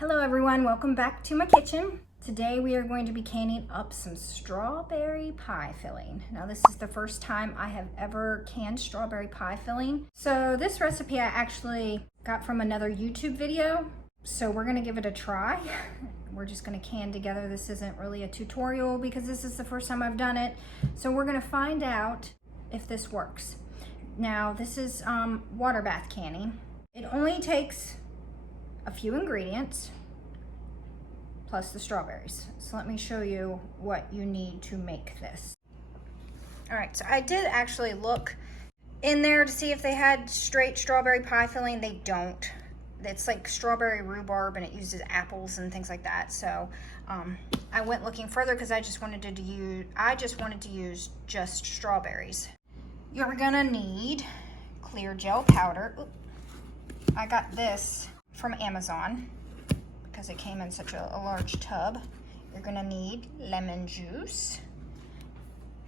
Hello everyone, welcome back to my kitchen. Today we are going to be canning up some strawberry pie filling. Now this is the first time I have ever canned strawberry pie filling. So this recipe I actually got from another YouTube video. So we're gonna give it a try. We're just gonna can together. This isn't really a tutorial because this is the first time I've done it. So we're gonna find out if this works. Now this is water bath canning. It only takes a few ingredients plus the strawberries. So let me show you what you need to make this. All right, so I did actually look in there to see if they had straight strawberry pie filling. They don't. It's like strawberry rhubarb and it uses apples and things like that. So I went looking further because I just wanted to use just strawberries. You're gonna need clear gel powder. Oop. I got this from Amazon because it came in such a large tub. You're gonna need lemon juice,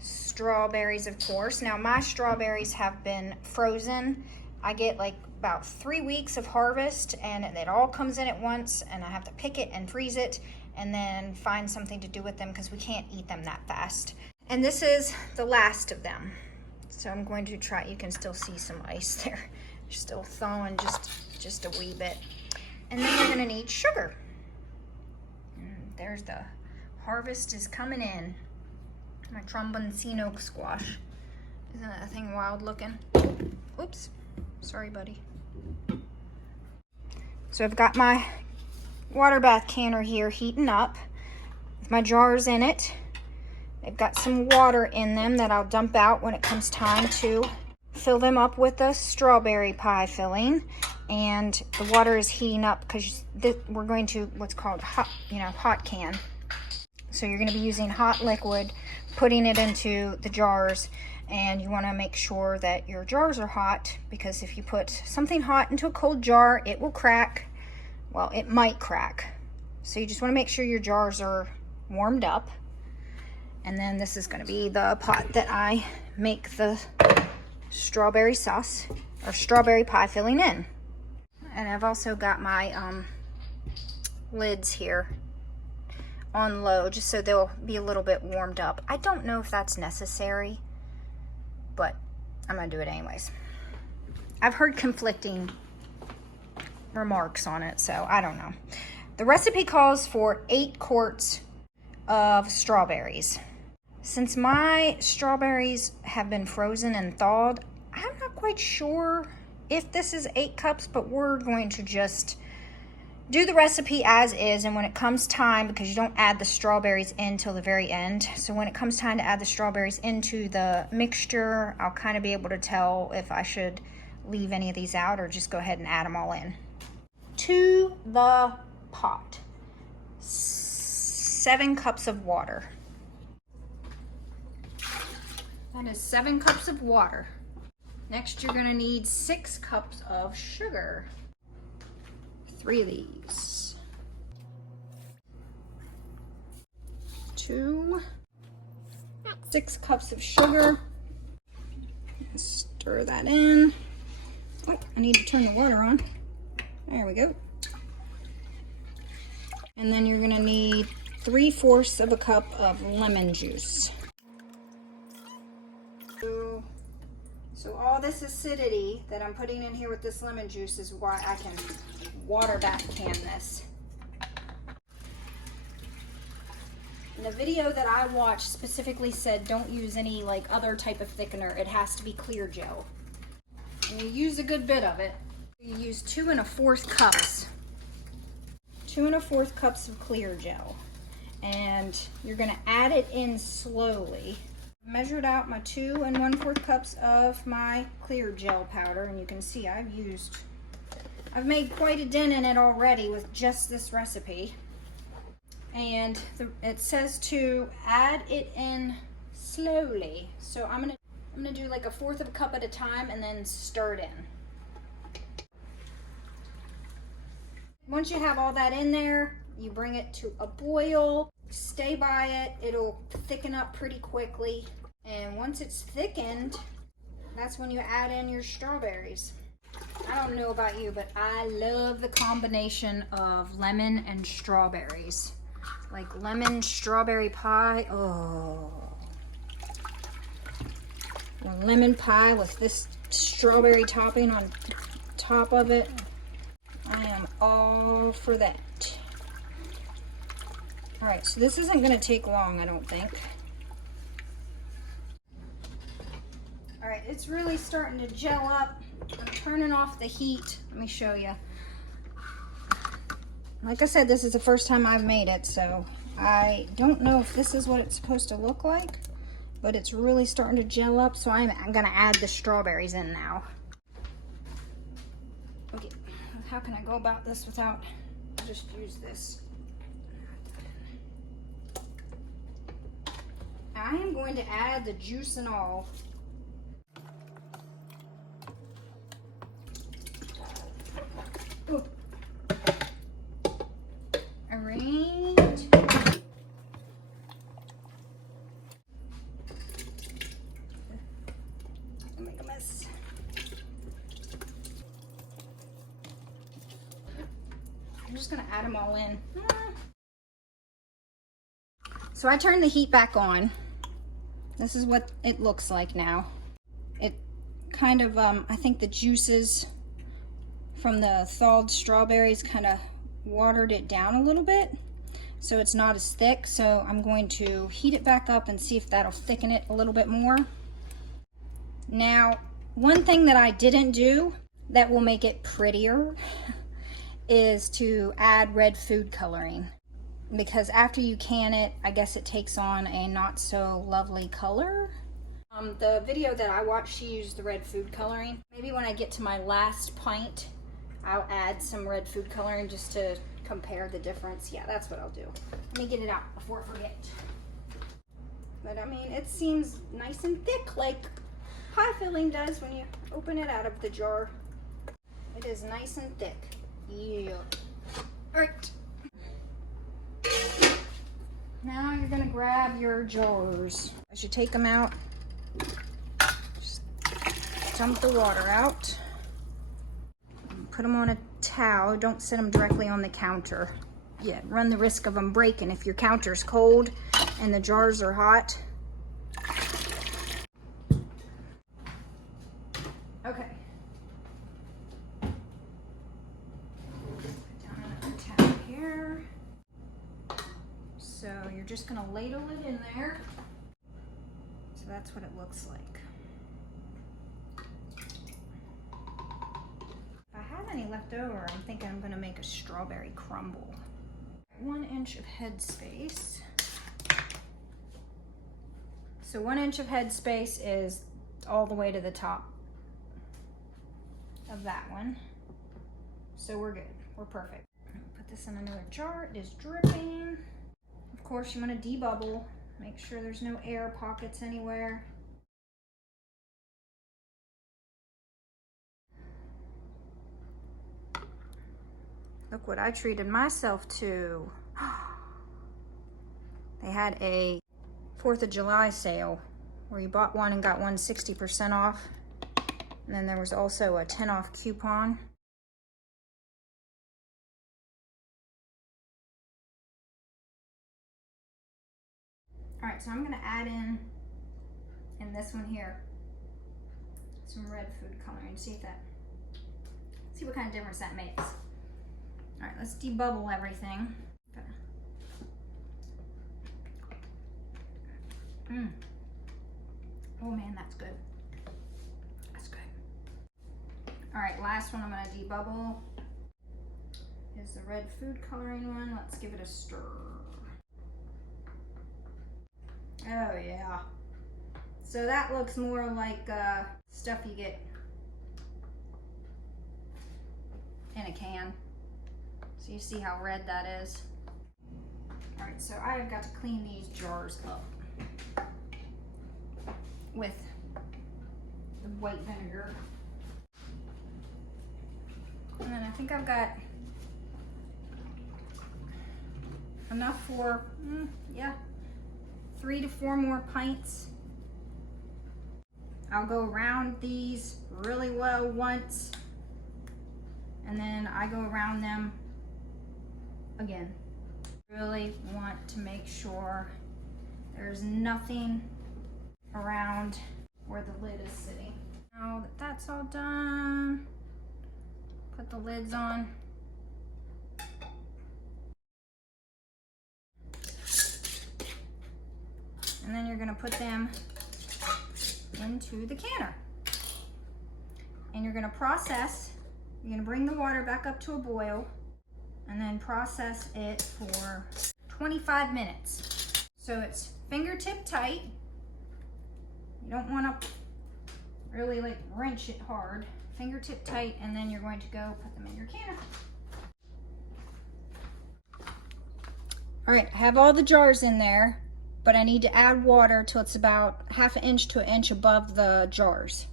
strawberries, of course. Now my strawberries have been frozen. I get like about 3 weeks of harvest and it all comes in at once, and I have to pick it and freeze it and then find something to do with them because we can't eat them that fast. And this is the last of them. So I'm going to try, you can still see some ice there. Still thawing just a wee bit. And then we're gonna need sugar. And there's the harvest is coming in. My tromboncino squash. Isn't that thing wild looking? Oops, sorry buddy. So I've got my water bath canner here heating up with my jars in it. They've got some water in them that I'll dump out when it comes time to fill them up with the strawberry pie filling. And the water is heating up because we're going to what's called hot can. So you're going to be using hot liquid, putting it into the jars, and you want to make sure that your jars are hot, because if you put something hot into a cold jar, it will crack. Well, it might crack. So you just want to make sure your jars are warmed up. And then this is going to be the pot that I make the strawberry sauce or strawberry pie filling in. And I've also got my lids here on low just so they'll be a little bit warmed up. I don't know if that's necessary, but I'm gonna do it anyways. I've heard conflicting remarks on it, so I don't know. The recipe calls for 8 quarts of strawberries. Since my strawberries have been frozen and thawed, I'm not quite sure if this is 8 cups, but we're going to just do the recipe as is. And when it comes time, because you don't add the strawberries in till the very end, so when it comes time to add the strawberries into the mixture, I'll kind of be able to tell if I should leave any of these out or just go ahead and add them all in. To the pot, 7 cups of water. That is 7 cups of water. Next, you're gonna need 6 cups of sugar. 3 of these. 6 cups of sugar. Stir that in. Oh, I need to turn the water on. There we go. And then you're gonna need 3/4 of a cup of lemon juice. So all this acidity that I'm putting in here with this lemon juice is why I can water bath can this. And the video that I watched specifically said don't use any like other type of thickener. It has to be clear gel. And you use a good bit of it. You use 2 1/4 cups. 2 1/4 cups of clear gel. And you're gonna add it in slowly. Measured out my 2 1/4 cups of my clear gel powder, and you can see I've made quite a dent in it already with just this recipe. And it says to add it in slowly. So I'm gonna do like 1/4 of a cup at a time and then stir it in. Once you have all that in there, you bring it to a boil. Stay by it, it'll thicken up pretty quickly. And once it's thickened, that's when you add in your strawberries. I don't know about you, but I love the combination of lemon and strawberries. Like lemon strawberry pie. Oh. A lemon pie with this strawberry topping on top of it. I am all for that. All right, so this isn't gonna take long, I don't think. All right, it's really starting to gel up. I'm turning off the heat. Let me show you. Like I said, this is the first time I've made it, so I don't know if this is what it's supposed to look like, but it's really starting to gel up, so I'm gonna add the strawberries in now. Okay, how can I go about this without, just use this. I am going to add the juice and all. Ooh. Arrange. Make a mess. I'm just gonna add them all in. So I turned the heat back on. This is what it looks like now. It kind of, I think the juices from the thawed strawberries kind of watered it down a little bit, so it's not as thick. So I'm going to heat it back up and see if that'll thicken it a little bit more. Now, one thing that I didn't do that will make it prettier is to add red food coloring, because after you can it, I guess it takes on a not so lovely color. The video that I watched, she used the red food coloring. Maybe when I get to my last pint, I'll add some red food coloring just to compare the difference. Yeah, that's what I'll do. Let me get it out before I forget. But I mean, it seems nice and thick like pie filling does when you open it out of the jar. It is nice and thick. Yeah. All right. Now you're gonna grab your jars. As you take them out, just dump the water out. Put them on a towel. Don't set them directly on the counter. Yeah, run the risk of them breaking if your counter's cold and the jars are hot. Okay. Put down another towel here. So you're just gonna ladle it in there. So that's what it looks like. If I have any left over, I'm thinking I'm gonna make a strawberry crumble. 1 inch of head space. So 1 inch of head space is all the way to the top of that one. So we're good, we're perfect. Put this in another jar, it is dripping. Of course, you want to debubble. Make sure there's no air pockets anywhere. Look what I treated myself to. They had a 4th of July sale where you bought one and got one 60% off. And then there was also a 10 off coupon. All right, so I'm gonna add in this one here, some red food coloring. See what kind of difference that makes. All right, let's debubble everything. Oh man, that's good. That's good. All right, last one I'm gonna debubble is the red food coloring one. Let's give it a stir. Oh yeah. So that looks more like stuff you get in a can. So you see how red that is. All right, so I've got to clean these jars up with the white vinegar. And then I think I've got enough for, yeah, 3 to 4 more pints. I'll go around these really well once and then I go around them again. Really want to make sure there's nothing around where the lid is sitting. Now that that's all done, put the lids on. And then you're gonna put them into the canner. And you're gonna process, you're gonna bring the water back up to a boil and then process it for 25 minutes. So it's fingertip tight. You don't wanna really like wrench it hard. Fingertip tight, and then you're going to go put them in your canner. All right, I have all the jars in there, but I need to add water till it's about 1/2 inch to 1 inch above the jars.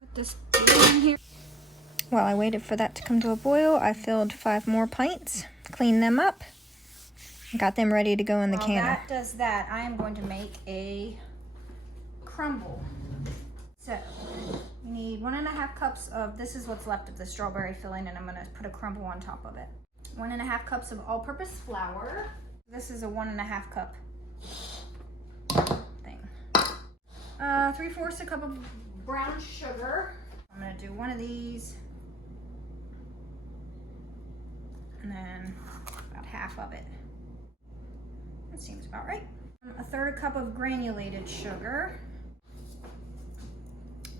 Put this in here. While I waited for that to come to a boil, I filled 5 more pints, cleaned them up, got them ready to go in the canner. While that does that, I am going to make a crumble. So you need 1½ cups of, this is what's left of the strawberry filling, and I'm gonna put a crumble on top of it. 1½ cups of all-purpose flour. This is a 1½ cup thing. 3/4 cup of brown sugar. I'm gonna do one of these, and then about half of it. That seems about right. 1/3 cup of granulated sugar.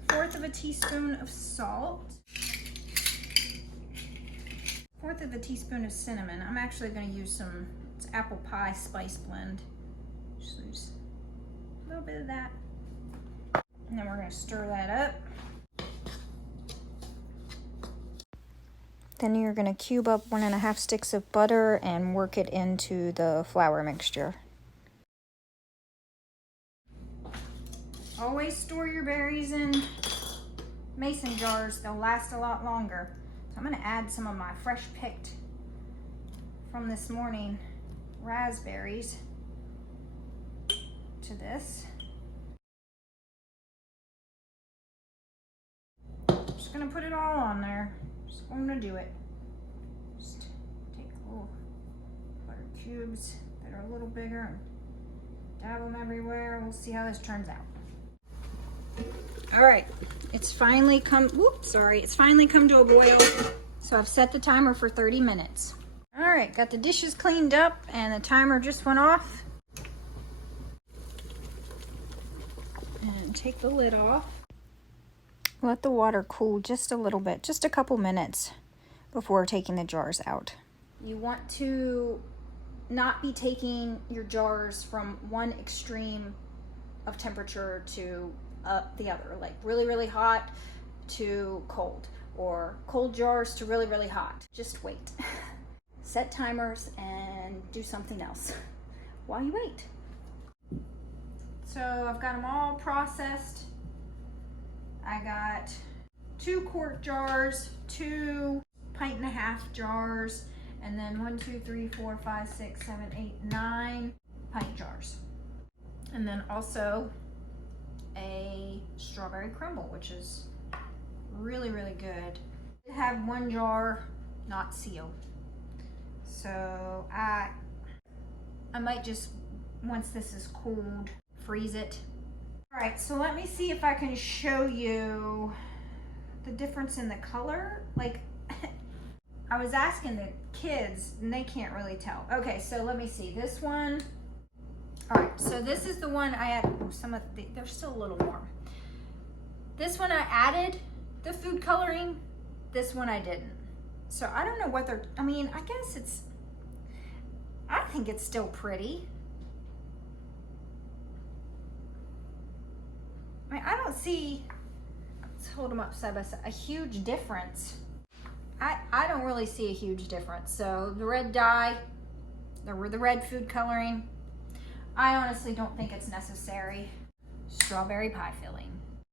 1/4 teaspoon of salt. 1/4 teaspoon of cinnamon. I'm actually going to use some, it's apple pie spice blend. Just use a little bit of that. And then we're going to stir that up. Then you're going to cube up 1½ sticks of butter and work it into the flour mixture. Always store your berries in mason jars. They'll last a lot longer. So I'm going to add some of my fresh picked from this morning raspberries to this. Just going to put it all on there. Just going to do it. Just take little butter cubes that are a little bigger and dab them everywhere. We'll see how this turns out. All right, it's finally come to a boil. So I've set the timer for 30 minutes. All right, got the dishes cleaned up and the timer just went off. And take the lid off. Let the water cool just a little bit, just a couple minutes before taking the jars out. You want to not be taking your jars from one extreme of temperature to the other, like really, really hot to cold, or cold jars to really, really hot. Just wait. Set timers and do something else while you wait. So I've got them all processed. I got 2 quart jars, 2 1.5 jars, and then 1, 2, 3, 4, 5, 6, 7, 8, 9 pint jars. And then also a strawberry crumble, which is really, really good. I have 1 jar not sealed. So I might just, once this is cooled, freeze it. All right, so let me see if I can show you the difference in the color. Like, I was asking the kids and they can't really tell. Okay, so let me see this one. All right, so this is the one I added. Oh, some of they're still a little warm. This one I added the food coloring. This one I didn't. So I don't know what they're, I mean, I guess it's, I think it's still pretty. I mean, I don't see, let's hold them up side by side, a huge difference. I don't really see a huge difference. So the red dye, the red food coloring, I honestly don't think it's necessary. Strawberry pie filling.